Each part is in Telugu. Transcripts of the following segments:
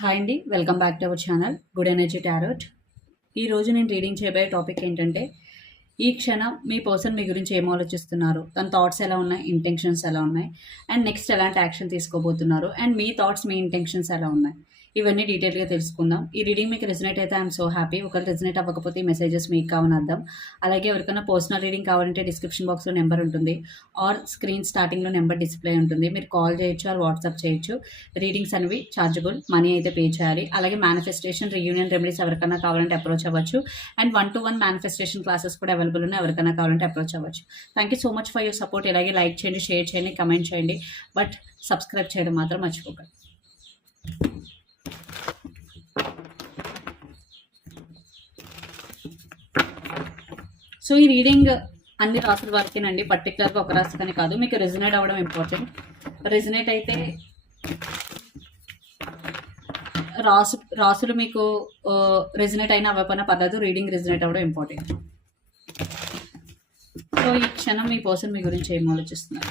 హాయ్ అండి welcome back to our channel good energy tarot ఈరోజు నేను రీడింగ్ చేయబోయే టాపిక్ ఏంటంటే ఈ క్షణం మీ పర్సన్ మీ గురించి ఏం ఆలోచిస్తున్నారు? తన థాట్స్ ఎలా ఉన్నాయి? ఇంటెన్షన్స్ ఎలా ఉన్నాయి? అండ్ నెక్స్ట్ ఎలాంటి యాక్షన్ తీసుకోబోతున్నారు? అండ్ మీ థాట్స్ మీ ఇంటెన్షన్స్ ఎలా ఉన్నాయి? ఇవన్నీ డీటెయిల్గా తెలుసుకుందాం. ఈ రీడింగ్ మీకు రెజినేట్ అయితే ఐఎమ్ సో హ్యాపీ ఒకవేళ రెజినేట్ అవ్వకపోతే ఈ మెసేజెస్ మీకు కావని అర్థం. అలాగే ఎవరికైనా పర్సనల్ రీడింగ్ కావాలంటే డిస్క్రిప్షన్ బాక్స్లో నెంబర్ ఉంటుంది. ఆర్ స్క్రీన్ స్టార్టింగ్లో నెంబర్ డిస్ప్లే ఉంటుంది. మీరు కాల్ చేయొచ్చు ఆర్ వాట్సాప్ చేయొచ్చు. రీడింగ్స్ అనేవి ఛార్జబుల్ మనీ అయితే పే చేయాలి. అలాగే మేనిఫెస్టేషన్ రీయూనియన్ రెమెడీస్ ఎవరికైనా కావాలంటే అప్రోచ్ అవ్వచ్చు. And one to one manifestation classes కూడా అవైలబుల్ ఉన్నాయి ఎవరికైనా కావాలంటే అప్రోచ్ అవ్వచ్చు. Thank you so much for your support ఇలాగే లైక్ చేయండి షేర్ చేయండి కమెంట్ చేయండి. బట్ సబ్స్క్రైబ్ చేయడం మాత్రం మర్చిపోకండి. సో ఈ రీడింగ్ అన్ని రాసుల వరకేనండి. పర్టికులర్గా ఒక రాశి కాదు. మీకు రెజినేట్ అవ్వడం ఇంపార్టెంట్ రెజినేట్ అయితే రాసు రాసులు మీకు రెజినేట్ అయినా అవ్వకపోయినా పర్లేదు. రీడింగ్ రెజినేట్ అవ్వడం ఇంపార్టెంట్ సో ఈ క్షణం మీ పర్సన్ మీ గురించి ఏం ఆలోచిస్తున్నారు?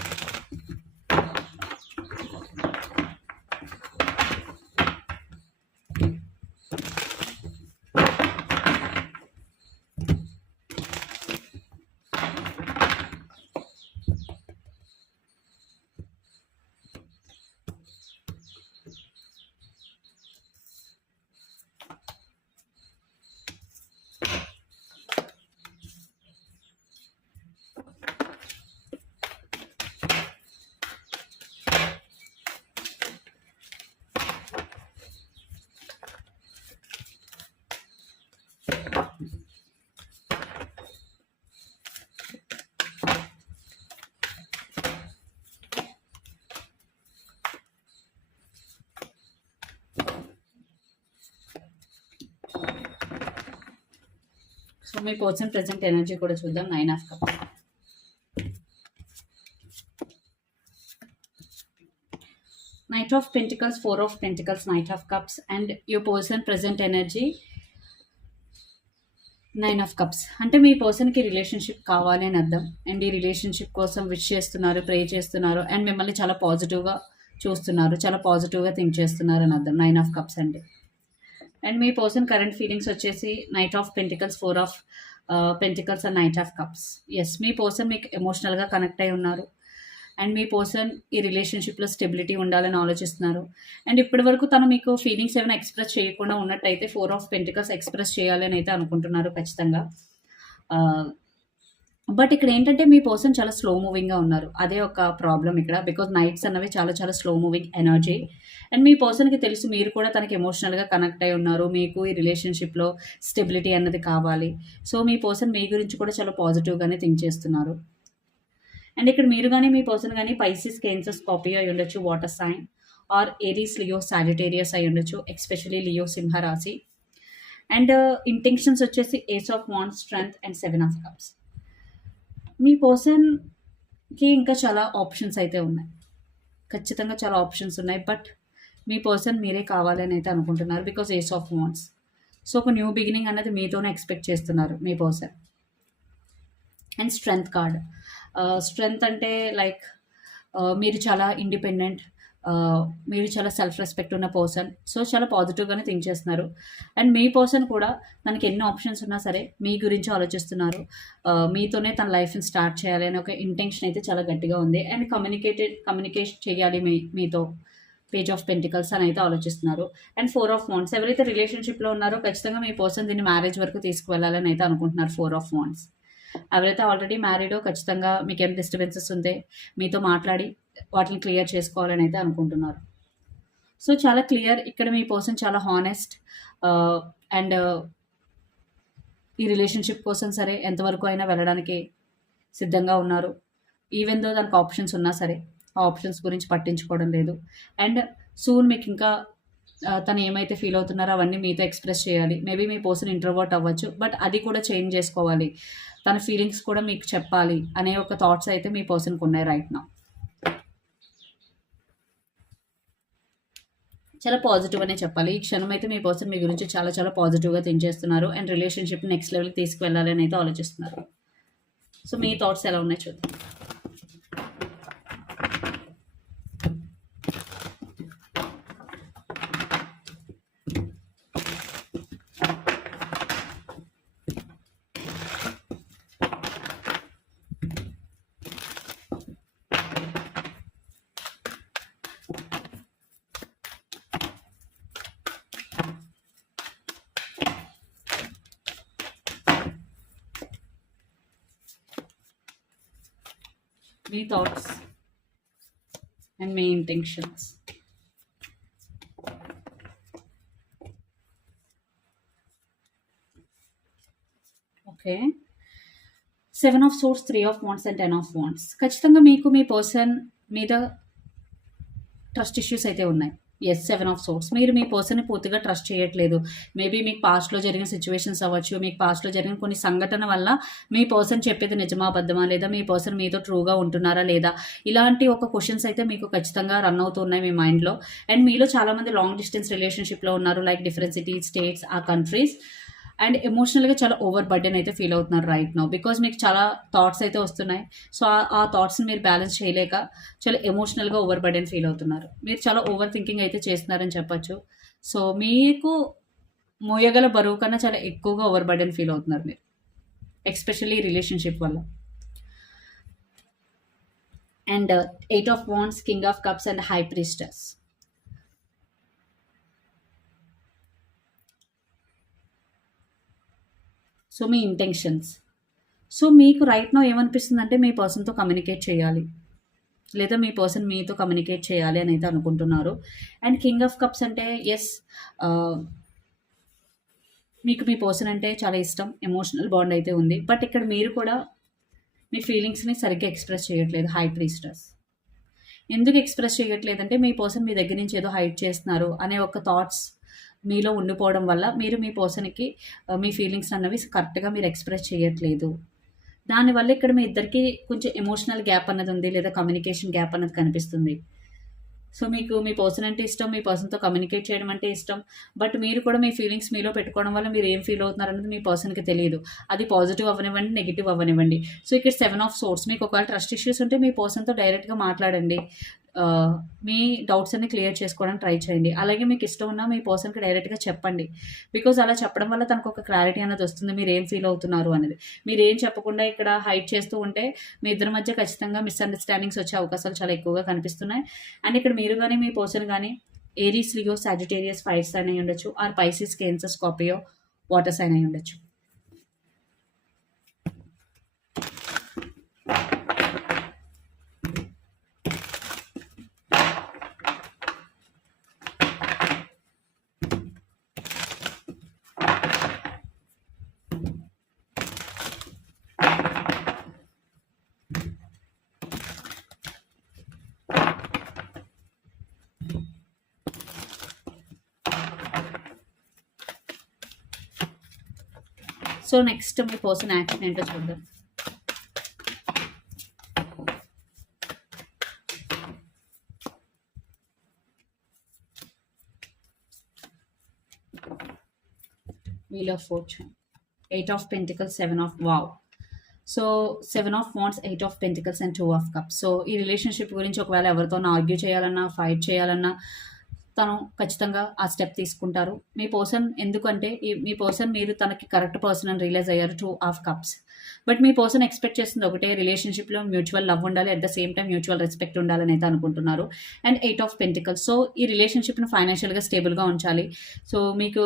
మీ పర్సన్ ప్రెసెంట్ ఎనర్జీ కూడా చూద్దాం. Nine of cup knight of pentacles four of pentacles knight of cups and your person present energy nine of cups అంటే మీ పర్సన్కి రిలేషన్షిప్ కావాలి అని అర్థం. అండ్ ఈ రిలేషన్షిప్ కోసం విష్ చేస్తున్నారు ప్రే చేస్తున్నారు అండ్ మిమ్మల్ని చాలా పాజిటివ్గా చూస్తున్నారు చాలా పాజిటివ్గా థింక్ చేస్తున్నారు అని అర్థం. నైన్ ఆఫ్ కప్స్ అండి అండ్ మీ పర్సన్ కరెంట్ ఫీలింగ్స్ వచ్చేసి knight of pentacles four of pentacles and knight of cups. Yes me person మీకు ఎమోషనల్గా కనెక్ట్ అయి ఉన్నారు. అండ్ మీ పర్సన్ ఈ రిలేషన్షిప్లో స్టెబిలిటీ ఉండాలని ఆలోచిస్తున్నారు. అండ్ ఇప్పటి వరకు తను మీకు ఫీలింగ్స్ ఏమైనా ఎక్స్ప్రెస్ చేయకుండా ఉన్నట్టయితే ఫోర్ ఆఫ్ పెంటికల్స్ ఎక్స్ప్రెస్ చేయాలని అయితే అనుకుంటున్నారు ఖచ్చితంగా. బట్ ఇక్కడ ఏంటంటే మీ పర్సన్ చాలా స్లో మూవింగ్గా ఉన్నారు. అదే ఒక ప్రాబ్లం ఇక్కడ. బికాజ్ నైట్స్ అన్నవి చాలా చాలా స్లో మూవింగ్ ఎనర్జీ. అండ్ మీ పర్సన్కి తెలుసు మీరు కూడా తనకి ఎమోషనల్గా కనెక్ట్ అయి ఉన్నారు. మీకు ఈ రిలేషన్షిప్లో స్టెబిలిటీ అన్నది కావాలి. సో మీ పర్సన్ మీ గురించి కూడా చాలా పాజిటివ్గానే థింక్ చేస్తున్నారు. అండ్ ఇక్కడ మీరు కానీ మీ పర్సన్ కానీ పైసిస్ కేన్సర్ స్కాపియో అయి ఉండొచ్చు water sign or Aries Leo Sagittarius అయి ఉండొచ్చు ఎక్స్పెషలీ లియో సింహరాశి అండ్ uh, ఇంటెన్షన్స్ వచ్చేసి ace of wand strength and seven of cups మీ పర్సన్కి ఇంకా చాలా ఆప్షన్స్ అయితే ఉన్నాయి. ఖచ్చితంగా చాలా ఆప్షన్స్ ఉన్నాయి. బట్ మీ పర్సన్ మీరే కావాలని అయితే అనుకుంటున్నారు because ace of wands so ఒక న్యూ బిగినింగ్ అనేది మీతోనే ఎక్స్పెక్ట్ చేస్తున్నారు మీ person and strength card strength అంటే లైక్ uh, మీరు చాలా ఇండిపెండెంట్ మీరు చాలా సెల్ఫ్ రెస్పెక్ట్ ఉన్న పర్సన్ సో చాలా పాజిటివ్గానే థింక్ చేస్తున్నారు. అండ్ మీ పర్సన్ కూడా తనకి ఎన్ని ఆప్షన్స్ ఉన్నా సరే మీ గురించి ఆలోచిస్తున్నారు. మీతోనే తన లైఫ్ని స్టార్ట్ చేయాలి అనే ఒక ఇంటెన్షన్ అయితే చాలా గట్టిగా ఉంది. అండ్ కమ్యూనికేటెడ్ కమ్యూనికేషన్ చేయాలి మీ మీతో. పేజ్ ఆఫ్ పెంటికల్స్ అని అయితే ఆలోచిస్తున్నారు. అండ్ ఫోర్ ఆఫ్ వాన్స్ ఎవరైతే రిలేషన్షిప్లో ఉన్నారో ఖచ్చితంగా మీ పర్సన్ దీన్ని మ్యారేజ్ వరకు తీసుకువెళ్ళాలని అయితే అనుకుంటున్నారు ఫోర్ ఆఫ్ వాన్స్ ఎవరైతే ఆల్రెడీ మ్యారీడో ఖచ్చితంగా మీకు ఏం డిస్టర్బెన్సెస్ ఉంటే మీతో మాట్లాడి వాటిని క్లియర్ చేసుకోవాలని అయితే అనుకుంటున్నారు. సో చాలా క్లియర్. ఇక్కడ మీ పర్సన్ చాలా హానెస్ట్. అండ్ ఈ రిలేషన్షిప్ కోసం సరే ఎంతవరకు అయినా వెళ్ళడానికి సిద్ధంగా ఉన్నారు. ఈవెన్ దో దానికి ఆప్షన్స్ ఉన్నా సరే ఆ ఆప్షన్స్ గురించి పట్టించుకోవడం లేదు. అండ్ సూన్ మీకు ఇంకా తను ఏమైతే ఫీల్ అవుతున్నారో అవన్నీ మీతో ఎక్స్ప్రెస్ చేయాలి. మేబీ మీ పర్సన్ ఇంట్రోవర్ట్ అవ్వచ్చు బట్ అది కూడా చేంజ్ చేసుకోవాలి. తన ఫీలింగ్స్ కూడా మీకు చెప్పాలి అనే ఒక థాట్స్ అయితే మీ పర్సన్కి ఉన్నాయి రైట్ నా చాలా పాజిటివ్ అనే చెప్పాలి. ఈ క్షణం అయితే మీ పర్సన్ మీ గురించి చాలా చాలా పాజిటివ్గా థింక్ చేస్తున్నారు అండ్ రిలేషన్షిప్ నెక్స్ట్ లెవెల్కి తీసుకువెళ్ళాలి అని అయితే ఆలోచిస్తున్నారు. సో మీ థాట్స్ ఎలా ఉన్నాయి చూద్దాం. మీ thoughts and me intentions okay seven of swords three of wands and ten of wands ఖచ్చితంగా మీకు మీ పర్సన్ మీద ట్రస్ట్ ఇష్యూస్ అయితే ఉన్నాయి. ఎస్ సెవెన్ ఆఫ్ సోర్స్ మీరు మీ పర్సన్ని పూర్తిగా ట్రస్ట్ చేయట్లేదు. మేబీ మీకు పాస్ట్లో జరిగిన సిచ్యువేషన్స్ అవ్వచ్చు మీకు పాస్ట్లో జరిగిన కొన్ని సంఘటన వల్ల మీ పర్సన్ చెప్పేది నిజమా అబద్ధమా లేదా మీ పర్సన్ మీతో ట్రూగా ఉంటున్నారా లేదా? ఇలాంటి ఒక క్వశ్చన్స్ అయితే మీకు ఖచ్చితంగా రన్ అవుతున్నాయి మీ మైండ్లో అండ్ మీలో చాలామంది లాంగ్ డిస్టెన్స్ రిలేషన్షిప్లో ఉన్నారు లైక్ డిఫరెంట్ సిటీస్ స్టేట్స్ ఆ కంట్రీస్ అండ్ ఎమోషనల్గా చాలా ఓవర్ బర్డెన్ అయితే ఫీల్ అవుతున్నారు రైట్ నో బికాజ్ మీకు చాలా థాట్స్ అయితే వస్తున్నాయి. సో ఆ థాట్స్ని మీరు బ్యాలెన్స్ చేయలేక చాలా ఎమోషనల్గా ఓవర్ బర్డెన్ ఫీల్ అవుతున్నారు. మీరు చాలా ఓవర్ థింకింగ్ అయితే చేస్తున్నారని చెప్పచ్చు. సో మీకు మోయగల బరువు కన్నా చాలా ఎక్కువగా ఓవర్ బర్డెన్ ఫీల్ అవుతున్నారు మీరు. ఎస్పెషల్లీ రిలేషన్షిప్ వల్ల. And eight of wands king of cups and high priestess so me intentions so మీకు రైట్ నో ఏమనిపిస్తుంది అంటే మీ పర్సన్తో కమ్యూనికేట్ చేయాలి. లేదా మీ పర్సన్ మీతో కమ్యూనికేట్ చేయాలి అని అయితే అనుకుంటున్నారు. అండ్ కింగ్ ఆఫ్ కప్స్ అంటే ఎస్ మీకు మీ పర్సన్ అంటే చాలా ఇష్టం. ఎమోషనల్ బాండ్ అయితే ఉంది. బట్ ఇక్కడ మీరు కూడా మీ ఫీలింగ్స్ని సరిగ్గా ఎక్స్ప్రెస్ చేయట్లేదు. హై ప్రీస్టర్స్ ఎందుకు ఎక్స్ప్రెస్ చేయట్లేదంటే మీ పర్సన్ మీ దగ్గర నుంచి ఏదో హైడ్ చేస్తున్నారు అనే ఒక థాట్స్ మీలో ఉండిపోవడం వల్ల మీరు మీ పర్సన్కి మీ ఫీలింగ్స్ అన్నవి కరెక్ట్గా మీరు ఎక్స్ప్రెస్ చేయట్లేదు. దానివల్ల ఇక్కడ మీ ఇద్దరికి కొంచెం ఎమోషనల్ గ్యాప్ అన్నది ఉంది లేదా కమ్యూనికేషన్ గ్యాప్ అన్నది కనిపిస్తుంది. సో మీకు మీ పర్సన్ అంటే ఇష్టం మీ పర్సన్తో కమ్యూనికేట్ చేయడం అంటే ఇష్టం బట్ మీరు కూడా మీ ఫీలింగ్స్ మీలో పెట్టుకోవడం వల్ల మీరు ఏం ఫీల్ అవుతున్నారు అనేది మీ పర్సన్కి తెలియదు. అది పాజిటివ్ అవ్వనివ్వండి నెగిటివ్ అవ్వనివ్వండి. సో ఇక్కడ సెవెన్ ఆఫ్ సోర్స్. మీకు ఒకవేళ ట్రస్ట్ ఇష్యూస్ ఉంటే మీ పర్సన్తో డైరెక్ట్గా మాట్లాడండి. మీ డౌట్స్ అన్ని క్లియర్ చేసుకోవడానికి ట్రై చేయండి. అలాగే మీకు ఇష్టం ఉన్న మీ పర్సన్కి డైరెక్ట్గా చెప్పండి. బికాజ్ అలా చెప్పడం వల్ల తనకు ఒక క్లారిటీ అనేది వస్తుంది. మీరు ఏం ఫీల్ అవుతున్నారు అనేది. మీరు ఏం చెప్పకుండా ఇక్కడ హైట్ చేస్తూ ఉంటే మీ ఇద్దరి మధ్య ఖచ్చితంగా మిస్అండర్స్టాండింగ్స్ వచ్చే అవకాశాలు చాలా ఎక్కువగా కనిపిస్తున్నాయి. అండ్ ఇక్కడ మీరు కానీ మీ పర్సన్ కానీ Aries Leo Sagittarius fire sign అయి ఉండొచ్చు. Or Pisces Cancer Scorpio water sign అయి ఉండొచ్చు. సో నెక్స్ట్ మీ పర్సన్ యాక్షన్ ఏంటో చూద్దాం. Wheel of fortune eight of pentacles seven of wow so seven of wands eight of pentacles and two of cups so ఈ రిలేషన్షిప్ గురించి ఒకవేళ ఎవరితో ఆర్గ్యూ చేయాలన్నా ఫైట్ చేయాలన్నా తను ఖచ్చితంగా ఆ స్టెప్ తీసుకుంటారు. మీ పర్సన్ ఎందుకంటే మీ పర్సన్ మీరు తనకి కరెక్ట్ పర్సన్ అని రియలైజ్ అయ్యారు టూ ఆఫ్ కప్స్ బట్ మీ పర్సన్ ఎక్స్పెక్ట్ చేస్తుంది ఒకటే రిలేషన్షిప్లో మ్యూచువల్ లవ్ ఉండాలి at the same time mutual respect ఉండాలని అయితే అనుకుంటున్నారు. And eight of pentacles so ఈ రిలేషన్షిప్ను ఫైనాన్షియల్గా స్టేబుల్గా ఉంచాలి. సో మీకు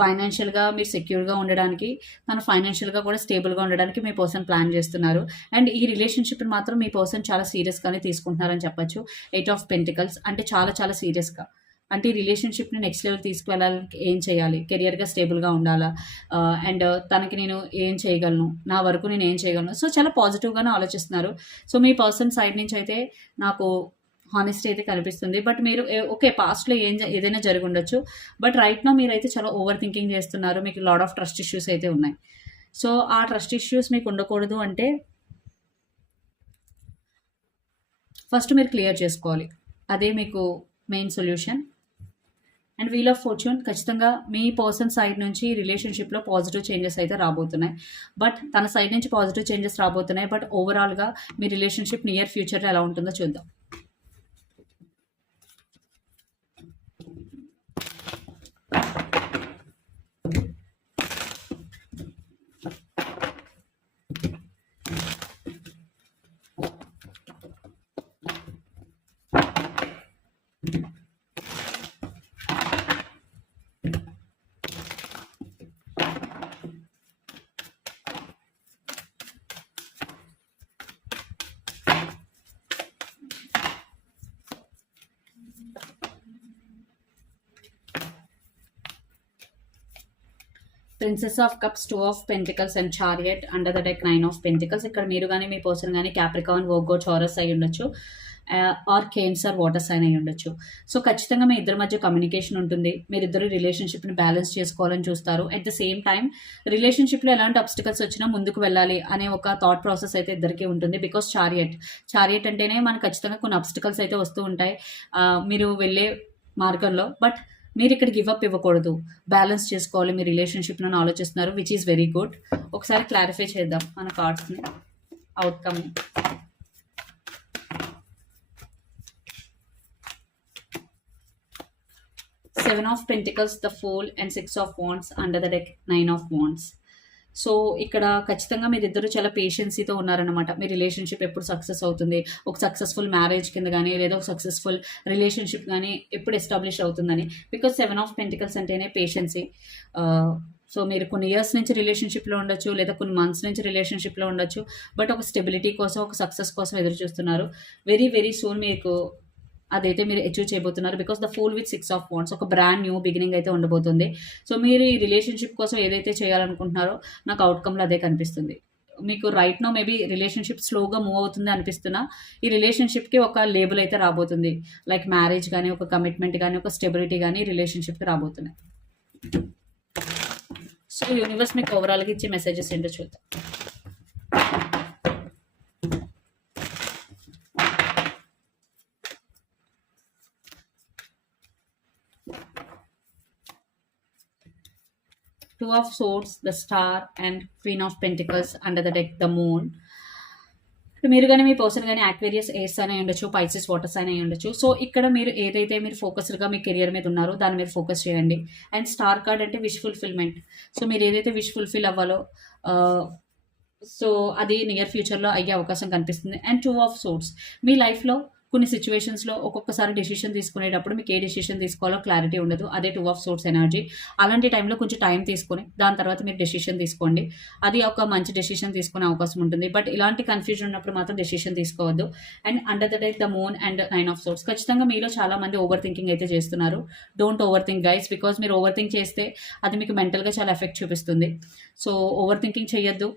ఫైనాన్షియల్గా మీరు సెక్యూర్గా ఉండడానికి తను ఫైనాన్షియల్గా కూడా స్టేబుల్గా ఉండడానికి మీ పర్సన్ ప్లాన్ చేస్తున్నారు. అండ్ ఈ రిలేషన్షిప్ని మాత్రం మీ పర్సన్ చాలా సీరియస్గానే తీసుకుంటున్నారని చెప్పచ్చు. ఎయిట్ ఆఫ్ పెంటికల్స్ అంటే చాలా చాలా సీరియస్గా అంటే ఈ రిలేషన్షిప్ని నెక్స్ట్ లెవెల్ తీసుకువెళ్ళాలి ఏం చేయాలి? కెరియర్గా స్టేబుల్గా ఉండాలా? అండ్ తనకి నేను ఏం చేయగలను? నా వరకు నేను ఏం చేయగలను? సో చాలా పాజిటివ్గానే ఆలోచిస్తున్నారు. సో మీ పర్సన్ సైడ్ నుంచి అయితే నాకు హానెస్టీ అయితే కనిపిస్తుంది. బట్ మీరు ఓకే పాస్ట్లో ఏం ఏదైనా జరిగి ఉండొచ్చు. బట్ రైట్ నా మీరైతే చాలా ఓవర్ థింకింగ్ చేస్తున్నారు. మీకు లాడ్ ఆఫ్ ట్రస్ట్ ఇష్యూస్ అయితే ఉన్నాయి. సో ఆ ట్రస్ట్ ఇష్యూస్ మీకు ఉండకూడదు అంటే ఫస్ట్ మీరు క్లియర్ చేసుకోవాలి. అదే మీకు main solution. And wheel of fortune ఖచ్చితంగా మీ పర్సన్ సైడ్ నుంచి రిలేషన్షిప్లో పాజిటివ్ చేంజెస్ అయితే రాబోతున్నాయి. బట్ తన సైడ్ నుంచి పాజిటివ్ చేంజెస్ రాబోతున్నాయి. బట్ ఓవరాల్గా మీ రిలేషన్షిప్ నియర్ ఫ్యూచర్లో ఎలా ఉంటుందో చూద్దాం. Princess of cups two of pentacles and chariot under the deck nine of pentacles ఇక్కడ మీరు కానీ మీ పర్సన్ కానీ క్యాప్రికాన్ వోగో చోరస్ అయి ఉండొచ్చు. ఆర్ కేన్సర్ వాటర్ సైన్ అయి ఉండొచ్చు. సో ఖచ్చితంగా మీ ఇద్దరి మధ్య కమ్యూనికేషన్ ఉంటుంది. మీరిద్దరు రిలేషన్షిప్ని బ్యాలెన్స్ చేసుకోవాలని చూస్తారు. అట్ ద సేమ్ టైం రిలేషన్షిప్లో ఎలాంటి అబ్స్టికల్స్ వచ్చినా ముందుకు వెళ్ళాలి అనే ఒక థాట్ ప్రాసెస్ అయితే ఇద్దరికి ఉంటుంది. బికాస్ చారియట్ చారియట్ అంటేనే మనకు ఖచ్చితంగా కొన్ని అబ్స్టికల్స్ అయితే వస్తూ ఉంటాయి. మీరు వెళ్ళే మార్గంలో. బట్ మీరు ఇక్కడ గివ్ అప్ ఇవ్వకూడదు. బ్యాలెన్స్ చేసుకోవాలి మీ రిలేషన్షిప్ను ఆలోచిస్తున్నారు విచ్ ఈస్ వెరీ గుడ్ ఒకసారి క్లారిఫై చేద్దాం మన కార్డ్స్ని. Outcome seven of pentacles the fool and six of wands under the deck nine of wands so ఇక్కడ ఖచ్చితంగా మీరిద్దరు చాలా పేషెన్సీతో ఉన్నారనమాట మీ రిలేషన్షిప్ ఎప్పుడు సక్సెస్ అవుతుంది? ఒక సక్సెస్ఫుల్ మ్యారేజ్ కింద కానీ లేదా ఒక సక్సెస్ఫుల్ రిలేషన్షిప్ కానీ ఎప్పుడు ఎస్టాబ్లిష్ అవుతుందని. బికాస్ సెవెన్ ఆఫ్ పెంటికల్స్ అంటేనే పేషెన్సీ సో మీరు కొన్ని ఇయర్స్ నుంచి రిలేషన్షిప్లో ఉండొచ్చు లేదా కొన్ని మంత్స్ నుంచి రిలేషన్షిప్లో ఉండొచ్చు బట్ ఒక స్టెబిలిటీ కోసం ఒక సక్సెస్ కోసం ఎదురు చూస్తున్నారు వెరీ వెరీ సూన్ మీకు అదైతే మీరు అచీవ్ చేయబోతున్నారు. Because the fool with six of wands ఒక బ్రాండ్ న్యూ బిగినింగ్ అయితే ఉండబోతుంది. సో మీరు ఈ రిలేషన్షిప్ కోసం ఏదైతే చేయాలనుకుంటున్నారో నాకు అవుట్కమ్లో అదే కనిపిస్తుంది. మీకు రైట్ నో మేబీ రిలేషన్షిప్ స్లోగా మూవ్ అవుతుంది అనిపిస్తున్నా ఈ రిలేషన్షిప్కి ఒక లేబుల్ అయితే రాబోతుంది. లైక్ మ్యారేజ్ కానీ ఒక కమిట్మెంట్ కానీ ఒక స్టెబిలిటీ కానీ రిలేషన్షిప్కి రాబోతున్నాయి. సో యూనివర్స్ మీకు ఓవరాల్గా ఇచ్చే మెసేజెస్ ఏంటో చూద్దాం. Two of swords the star and queen of pentacles under the deck the Moon. మీరు కానీ మీ పర్సన్ కానీ యాక్వేరియస్ ఏస్ అని ఉండొచ్చు పైసెస్ వాటర్స్ అని ఉండొచ్చు. సో ఇక్కడ మీరు ఏదైతే మీరు ఫోకస్డ్గా మీ కెరియర్ మీద ఉన్నారో దాని మీద ఫోకస్ చేయండి. అండ్ స్టార్ కార్డ్ అంటే విష్ ఫుల్ఫిల్మెంట్ సో మీరు ఏదైతే విష్ ఫుల్ఫిల్ అవ్వాలో సో అది నియర్ ఫ్యూచర్లో అయ్యే అవకాశం కనిపిస్తుంది. అండ్ టూ ఆఫ్ సోర్స్ మీ లైఫ్లో కొన్ని సిచ్యువేషన్స్లో ఒక్కొక్కసారి డెసిషన్ తీసుకునేటప్పుడు మీకు ఏ డెసిషన్ తీసుకోవాలో క్లారిటీ ఉండదు. అదే టూ ఆఫ్ సోర్స్ ఎనర్జీ అలాంటి టైంలో కొంచెం టైం తీసుకొని దాని తర్వాత మీరు డెసిషన్ తీసుకోండి. అది ఒక మంచి డెసిషన్ తీసుకునే అవకాశం ఉంటుంది. బట్ ఇలాంటి కన్ఫ్యూజన్ ఉన్నప్పుడు మాత్రం డెసిషన్ తీసుకోవద్దు. And under the diet the moon and nine of swords ఖచ్చితంగా మీలో చాలా మంది ఓవర్ థింకింగ్ అయితే చేస్తున్నారు. Don't over think guys because మీరు ఓవర్ థింక్ చేస్తే అది మీకు మెంటల్గా చాలా ఎఫెక్ట్ చూపిస్తుంది. సో ఓవర్ థింకింగ్ చేయొద్దు.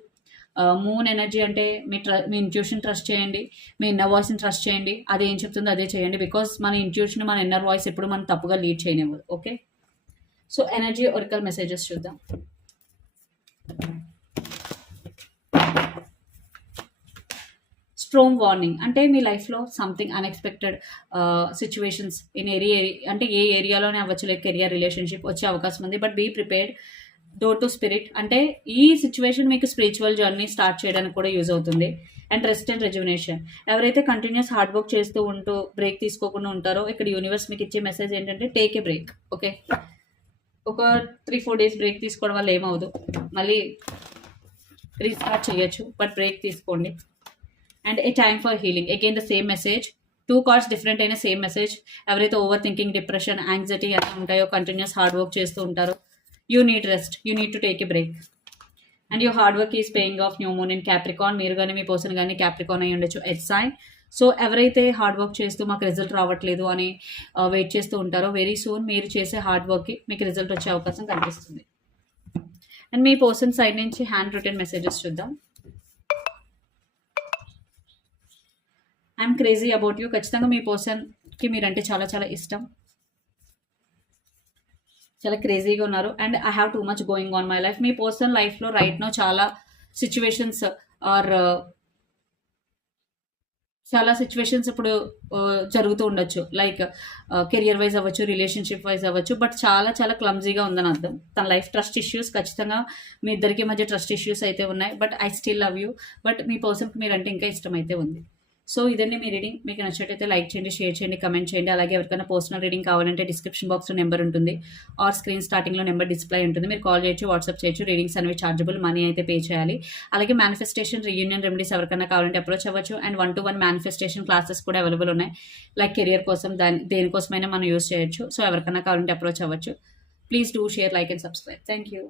మూన్ ఎనర్జీ అంటే మీ ట్ర మీ ఇంట్యూషన్ ట్రస్ట్ చేయండి మీ ఇన్నర్ వాయిస్ని ట్రస్ట్ చేయండి అది ఏం చెప్తుందో అదే చేయండి బికాస్ మన ఇంట్యూషన్ మన ఇన్నర్ వాయిస్ ఎప్పుడు మనం తప్పుగా lead చేయనివ్వదు okay so energy oracle messages చూద్దాం. స్ట్రోమ్ వార్నింగ్ అంటే మీ లైఫ్లో something unexpected situations in area అంటే ఏ ఏరియాలోనే అవ్వచ్చు లైక్ కెరియర్ రిలేషన్షిప్ వచ్చే అవకాశం ఉంది but be prepared door to spirit అంటే ఈ సిచ్యువేషన్ మీకు స్పిరిచువల్ జర్నీ స్టార్ట్ చేయడానికి కూడా యూజ్ అవుతుంది. అండ్ రెస్ట్ అండ్ రెజ్యునేషన్ ఎవరైతే కంటిన్యూస్ హార్డ్ వర్క్ చేస్తూ ఉంటూ బ్రేక్ తీసుకోకుండా ఉంటారో ఇక్కడ యూనివర్స్ మీకు ఇచ్చే మెసేజ్ ఏంటంటే టేక్ ఏ బ్రేక్ ఓకే ఒక త్రీ ఫోర్ డేస్ బ్రేక్ తీసుకోవడం వల్ల ఏమవుదు మళ్ళీ రీస్టార్ట్ చేయొచ్చు బట్ బ్రేక్ తీసుకోండి. And a time for healing again the same message two cards different అయిన సేమ్ మెసేజ్ ఎవరైతే ఓవర్ థింకింగ్ డిప్రెషన్ యాంగ్జైటీ ఎలా ఉంటాయో కంటిన్యూస్ హార్డ్ వర్క్ చేస్తూ ఉంటారో you need rest you need to take a break and you hard work is paying off new moon in Capricorn మీరు కానీ మీ పర్సన్ కానీ క్యాప్రికాన్ అయి ఉండొచ్చు. ఎస్ఐ సో ఎవరైతే హార్డ్ వర్క్ చేస్తూ మాకు రిజల్ట్ రావట్లేదు అని uh, వెయిట్ చేస్తూ ఉంటారో వెరీ సూన్ మీరు చేసే హార్డ్ వర్క్కి మీకు రిజల్ట్ వచ్చే అవకాశం కనిపిస్తుంది. అండ్ మీ పర్సన్ సైడ్ నుంచి హ్యాండ్ రిటర్న్ మెసేజెస్ చూద్దాం. ఐఎమ్ క్రేజీ అబౌట్ యూ ఖచ్చితంగా మీ పర్సన్కి మీరంటే చాలా చాలా ఇష్టం. చాలా క్రేజీగా ఉన్నారు. And I have too much going on my life me personal లైఫ్లో రైట్ నో చాలా సిచ్యువేషన్స్ ఆర్ uh, చాలా సిచ్యువేషన్స్ ఇప్పుడు uh, జరుగుతూ ఉండొచ్చు. లైక్ కెరియర్ వైజ్ అవ్వచ్చు రిలేషన్షిప్ వైజ్ అవ్వచ్చు. బట్ చాలా చాలా క్లమ్జీగా ఉందని అర్థం. తన లైఫ్ ట్రస్ట్ ఇష్యూస్ ఖచ్చితంగా మీ ఇద్దరికి మధ్య ట్రస్ట్ ఇష్యూస్ అయితే ఉన్నాయి. But I still love you but మీ పర్సన్కి మీరంటే ఇంకా ఇష్టం అయితే ఉంది. సో ఇదండి మీ రీడింగ్. మీకు నచ్చినట్టయితే లైక్ చేయండి షేర్ చేయండి కమెంట్ చేయండి. అలాగే ఎవరికైనా పర్సనల్ రీడింగ్ కావాలంటే డిస్క్రిప్షన్ బాక్స్లో నెంబర్ ఉంటుంది. ఆర్ స్క్రీన్ స్టార్టింగ్లో నెంబర్ డిస్ప్లే ఉంటుంది. మీరు కాల్ చేయొచ్చు వాట్సాప్ చేయొచ్చు. రీడింగ్స్ అనేవి చార్జబుల్ మనీ అయితే పే చేయాలి. అలాగే మేనిఫెస్టేషన్ రీయూనియన్ రెమెడీస్ ఎవరికైనా కావాలంటే అప్రోచ్ అవ్వచ్చు. And one to one manifestation classes కూడా అవైలబుల్ ఉన్నాయి. లైక్ కెరియర్ కోసం దాని దేనికోసమైనా మనం యూస్ చేయొచ్చు. సో ఎవరికైనా కావాలంటే అప్రోచ్ అవ్వచ్చు. Please do share like and subscribe thank you